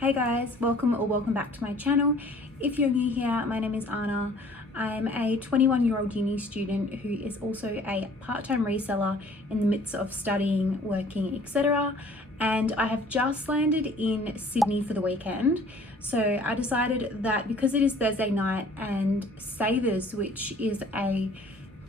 Hey guys, welcome back to my channel. If you're new here, my name is Anna. I'm a 21-year-old uni student who is also a part-time reseller in the midst of studying, working, etc. And I have just landed in Sydney for the weekend. So I decided that because it is Thursday night and Savers, which is a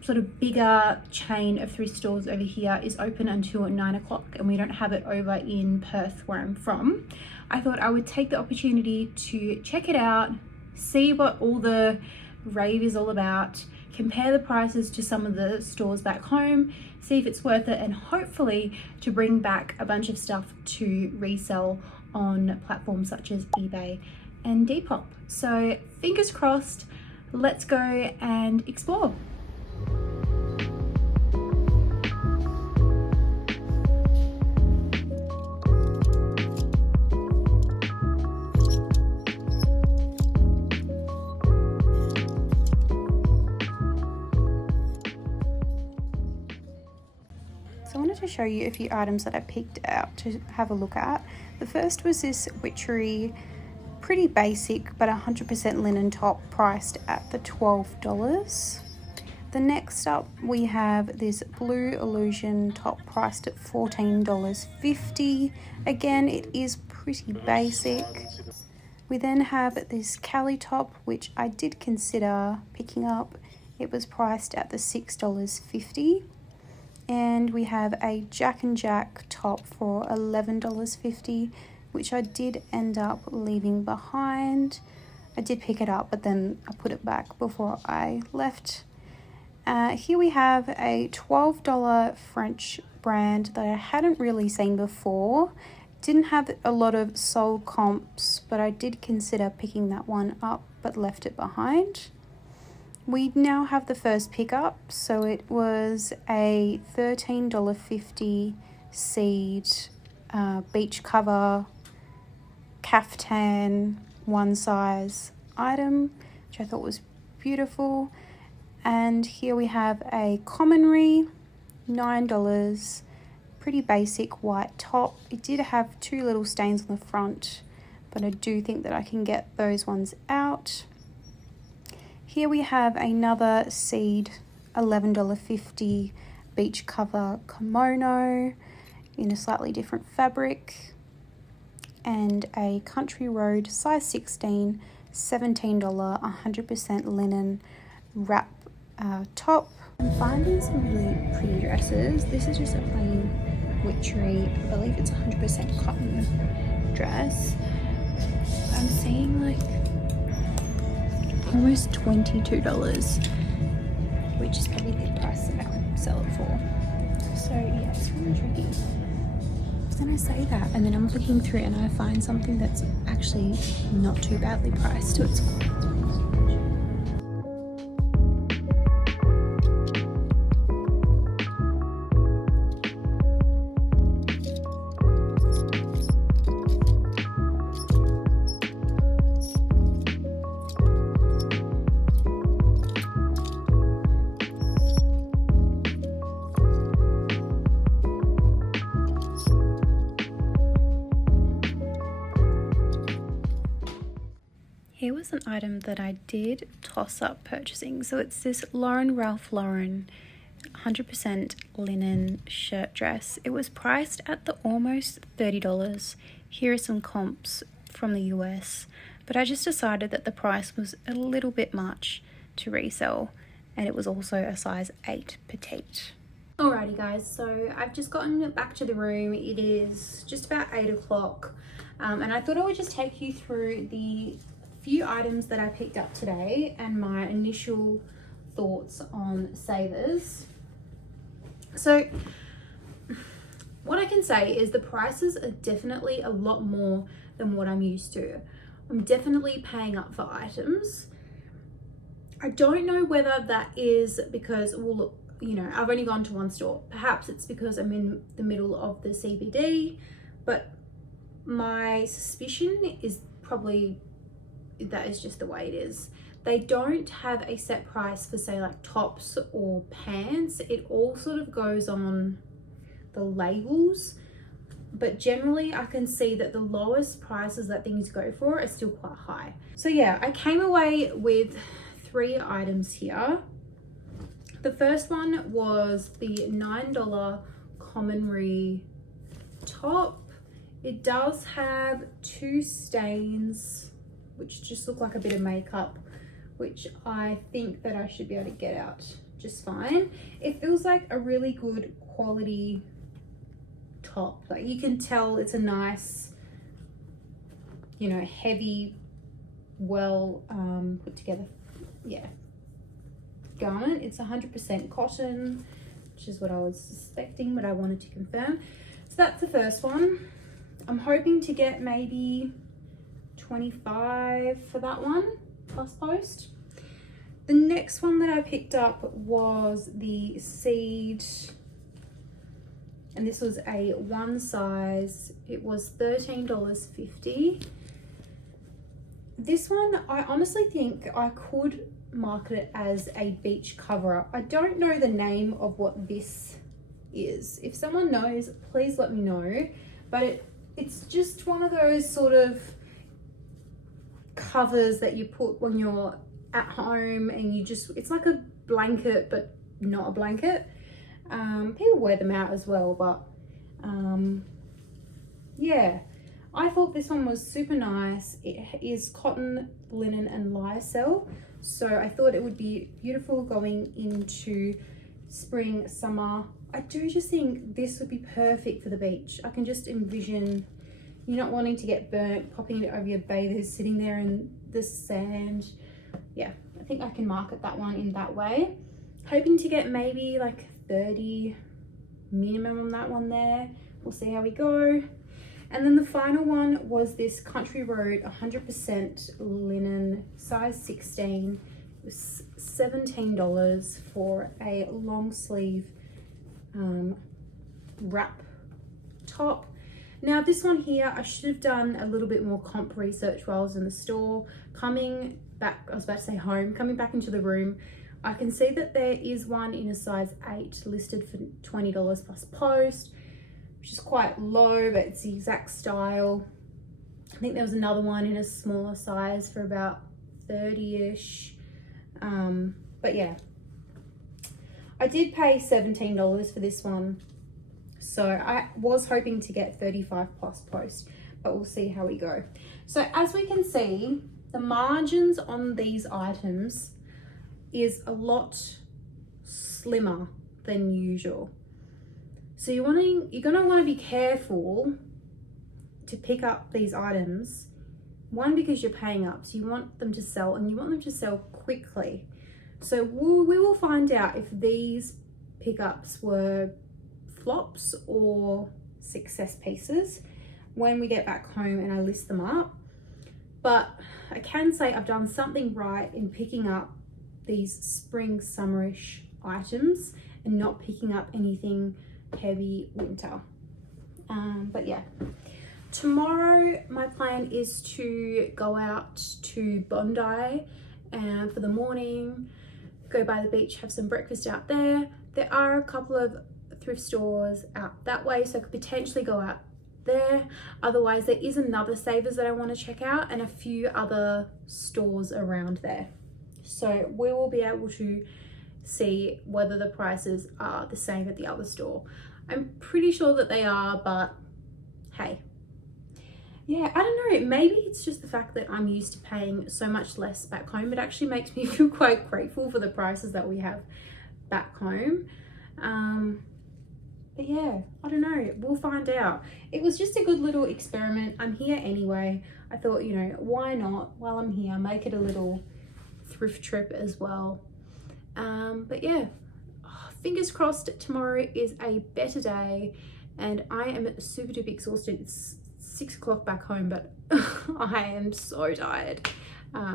sort of bigger chain of thrift stores over here, is open until 9 o'clock and we don't have it over in Perth where I'm from, I thought I would take the opportunity to check it out, see what all the rave is all about, compare the prices to some of the stores back home, see if it's worth it, and hopefully to bring back a bunch of stuff to resell on platforms such as eBay and Depop. So fingers crossed, let's go and explore. So I wanted to show you a few items that I picked out to have a look at. The first was this witchery, pretty basic but 100% linen top priced at the $12. The next up we have this blue illusion top priced at $14.50. Again, it is pretty basic. We then have this Cali top, which I did consider picking up. It was priced at the $6.50. And we have a Jack and Jack top for $11.50, which I did end up leaving behind. I did pick it up, but then I put it back before I left. Here we have a $12 French brand that I hadn't really seen before. Didn't have a lot of sold comps, but I did consider picking that one up, but left it behind. We now have the first pickup, so it was a $13.50 seed beach cover caftan one size item, which I thought was beautiful. And here we have a commonry, $9, pretty basic white top. It did have two little stains on the front, but I do think that I can get those ones out. Here we have another seed, $11.50 beach cover kimono in a slightly different fabric, and a country road size 16, $17, 100% linen wrap top. I'm finding some really pretty dresses. This is just a plain witchery, I believe it's 100% cotton dress. I'm seeing like almost $22, which is probably the price that I would sell it for. So yeah, it's really tricky. But then I say that and then I'm looking through and I find something that's actually not too badly priced. So it's Here was an item that I did toss up purchasing. So it's this Ralph Lauren 100% linen shirt dress. It was priced at the almost $30. Here are some comps from the US, but I just decided that the price was a little bit much to resell, and it was also a size 8 petite. Alrighty guys, so I've just gotten back to the room. It is just about 8 o'clock, and I thought I would just take you through the few items that I picked up today and my initial thoughts on Savers. So what I can say is the prices are definitely a lot more than what I'm used to. I'm definitely paying up for items. I don't know whether that is because, well, look, you know, I've only gone to one store. Perhaps it's because I'm in the middle of the CBD, but my suspicion is probably that is just the way it is. They don't have a set price for, say, like tops or pants. It all sort of goes on the labels. but generally I can see that the lowest prices that things go for are still quite high. So yeah, I came away with 3 items here. The first one was the $9 Commonry top. It does have 2 stains, which just look like a bit of makeup, which I think that I should be able to get out just fine. It feels like a really good quality top. Like you can tell it's a nice, you know, heavy, well put together, yeah, garment. It's 100% cotton, which is what I was suspecting, but I wanted to confirm. So that's the first one. I'm hoping to get maybe 25 for that one plus post. The next one that I picked up was the Seed, and this was a 1 size. It was $13.50. This one, I honestly think I could market it as a beach cover-up. I don't know the name of what this is. If someone knows, please let me know. But it's just one of those sort of covers that you put when you're at home, and you just, it's like a blanket but not a blanket. People wear them out as well, but yeah, I thought this one was super nice. It is cotton, linen and lyocell, so I thought it would be beautiful going into spring, summer. I do just think this would be perfect for the beach. I can just envision you not wanting to get burnt, popping it over your bathers, sitting there in the sand. Yeah, I think I can market that one in that way. Hoping to get maybe like 30 minimum on that one there. We'll see how we go. And then the final one was this Country Road 100% linen, size 16. It was $17 for a long sleeve wrap top. Now this one here, I should have done a little bit more comp research while I was in the store. Coming back, I was about to say home, coming back into the room, I can see that there is one in a size 8 listed for $20 plus post, which is quite low, but it's the exact style. I think there was another one in a smaller size for about 30-ish. But yeah, I did pay $17 for this one. So I was hoping to get 35 plus post, but we'll see how we go. So as we can see, the margins on these items is a lot slimmer than usual. So you're gonna want to be careful to pick up these items. One, because you're paying up, so you want them to sell, and you want them to sell quickly. So we will find out if these pickups were flops or success pieces when we get back home and I list them up. But I can say I've done something right in picking up these spring summerish items and not picking up anything heavy winter. But yeah, tomorrow my plan is to go out to Bondi and for the morning, go by the beach, have some breakfast out there. There are a couple of thrift stores out that way, so I could potentially go out there. Otherwise, there is another Savers that I want to check out and a few other stores around there. So we will be able to see whether the prices are the same at the other store. I'm pretty sure that they are, but hey. Yeah, I don't know, maybe it's just the fact that I'm used to paying so much less back home. It actually makes me feel quite grateful for the prices that we have back home. But yeah, I don't know, we'll find out. It was just a good little experiment. I'm here anyway. I thought, you know, why not, while I'm here, make it a little thrift trip as well. But yeah, fingers crossed tomorrow is a better day, and I am super duper exhausted. It's 6 o'clock back home, but I am so tired.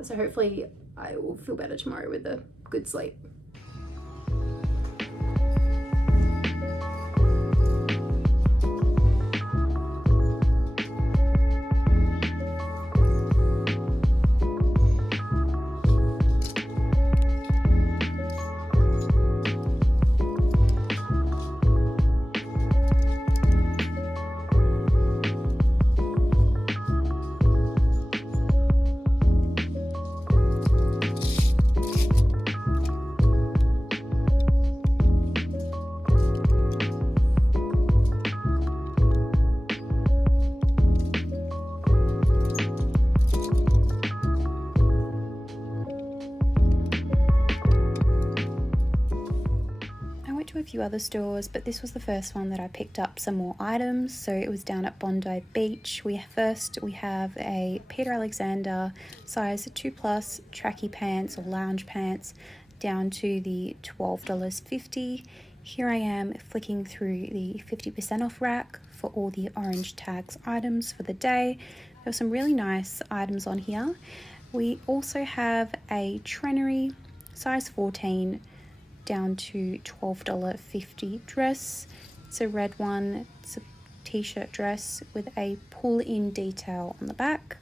So hopefully I will feel better tomorrow with a good sleep. few other stores, but this was the first one that I picked up some more items. So it was down at Bondi Beach. We have a Peter Alexander size 2+ tracky pants or lounge pants down to the $12.50. Here I am flicking through the 50% off rack for all the orange tags items for the day. There are some really nice items on here. We also have a Trenery size 14 down to $12.50 dress. It's a red one. It's a t-shirt dress with a pull-in detail on the back.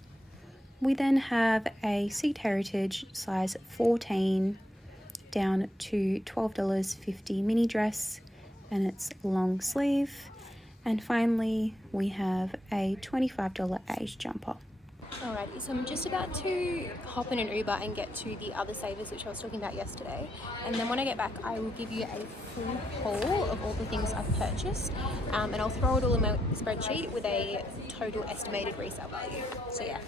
We then have a Seed Heritage size 14 down to $12.50 mini dress, and it's long sleeve. And finally we have a $25 age jumper. Alrighty, so I'm just about to hop in an Uber and get to the other savers which I was talking about yesterday, and then when I get back I will give you a full haul of all the things I've purchased, and I'll throw it all in my spreadsheet with a total estimated resale value. So yeah.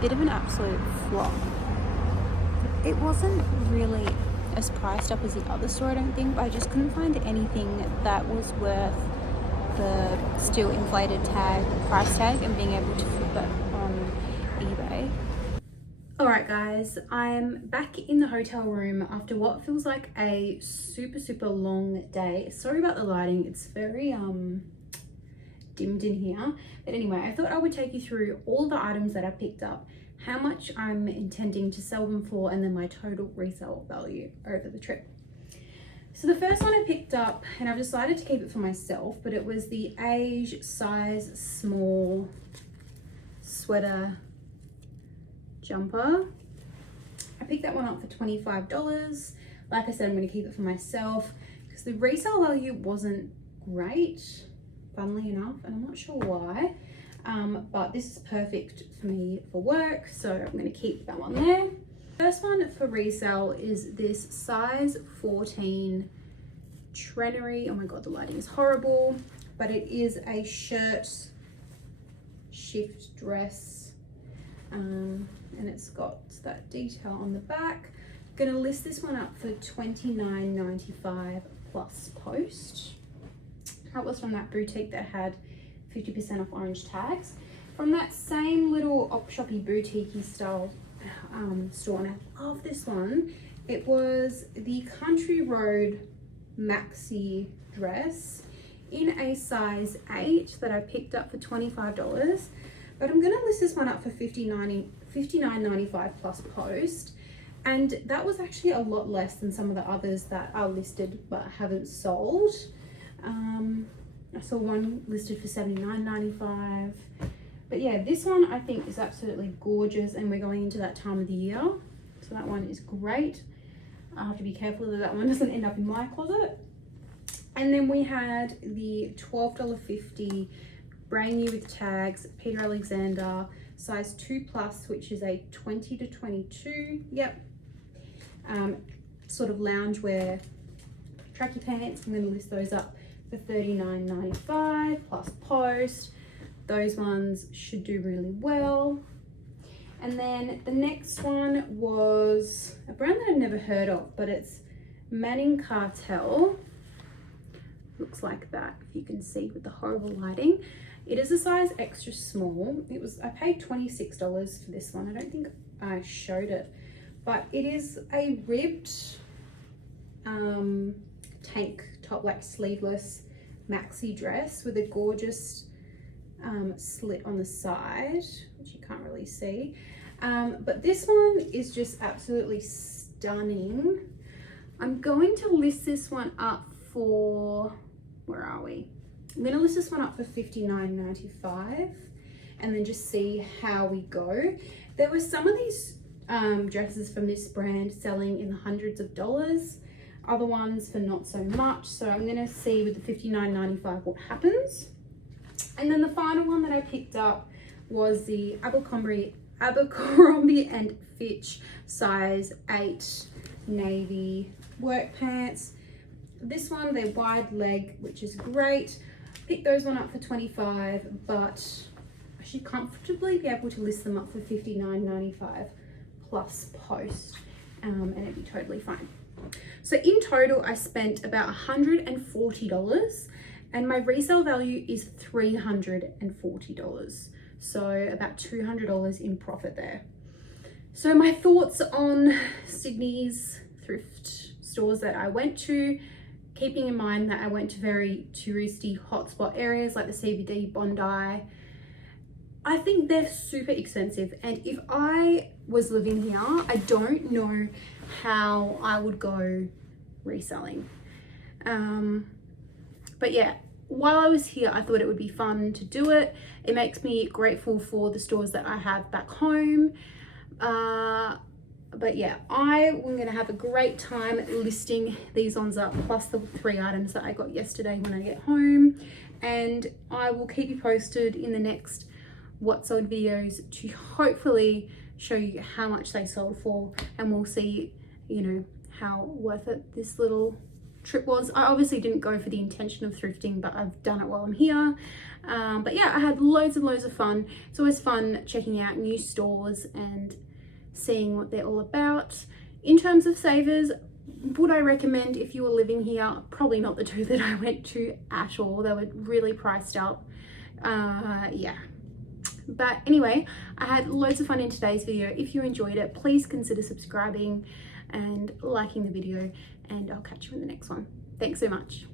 Bit of an absolute flop. It wasn't really as priced up as the other store, I don't think, but I just couldn't find anything that was worth the still inflated price tag and being able to flip it on eBay. Alright guys, I'm back in the hotel room after what feels like a super long day. Sorry about the lighting, it's very dimmed in here, but anyway, I thought I would take you through all the items that I picked up, how much I'm intending to sell them for, and then my total resale value over the trip. So the first one I picked up, and I've decided to keep it for myself, but it was the Age size small sweater jumper. I picked that one up for $25. Like I said, I'm going to keep it for myself because the resale value wasn't great, funnily enough, and I'm not sure why, but this is perfect for me for work, so I'm going to keep that one there. First one for resale is this size 14 Trenery. Oh my god, the lighting is horrible, but it is a shirt shift dress, and it's got that detail on the back. I'm going to list this one up for $29.95 plus post. That was from that boutique that had 50% off orange tags. From that same little op shoppy boutique-y style store, and I love this one. It was the Country Road maxi dress in a size 8 that I picked up for $25, but I'm gonna list this one up for $59.95 plus post, and that was actually a lot less than some of the others that are listed but haven't sold. I saw one listed for $79.95, but yeah, this one I think is absolutely gorgeous, and we're going into that time of the year, so that one is great. I have to be careful that that one doesn't end up in my closet. And then we had the $12.50 brand new with tags Peter Alexander size 2+, which is a 20 to 22. Yep. Sort of loungewear tracky pants. I'm going to list those up for $39.95 plus post. Those ones should do really well. And then the next one was a brand that I've never heard of, but it's Manning Cartel. Looks like that, if you can see with the horrible lighting. It is a size extra small. I paid $26 for this one. I don't think I showed it, but it is a ribbed tank top, like sleeveless maxi dress with a gorgeous slit on the side, which you can't really see, but this one is just absolutely stunning. I'm going to list this one up for, where are we? I'm going to list this one up for $59.95 and then just see how we go. There were some of these dresses from this brand selling in the hundreds of dollars, other ones for not so much. So I'm gonna see with the $59.95 what happens. And then the final one that I picked up was the Abercrombie and Fitch size 8 navy work pants. This one, they're wide leg, which is great. Picked those one up for $25, but I should comfortably be able to list them up for $59.95 plus post, and it'd be totally fine. So in total, I spent about $140, and my resale value is $340. So about $200 in profit there. So my thoughts on Sydney's thrift stores that I went to, keeping in mind that I went to very touristy hotspot areas like the CBD, Bondi. I think they're super expensive, and if I was living here, I don't know how I would go reselling. But yeah, while I was here, I thought it would be fun to do it. It makes me grateful for the stores that I have back home. But yeah, I'm gonna have a great time listing these ones up, plus the 3 items that I got yesterday when I get home. And I will keep you posted in the next what sold videos to hopefully show you how much they sold for, and we'll see, you know, how worth it this little trip was. I obviously didn't go for the intention of thrifting, but I've done it while I'm here. But yeah, I had loads of fun. It's always fun checking out new stores and seeing what they're all about. In terms of savers, would I recommend if you were living here? Probably not the 2 that I went to at all. They were really priced out. Yeah. But anyway, I had loads of fun in today's video. If you enjoyed it, please consider subscribing and liking the video, and I'll catch you in the next one. Thanks so much.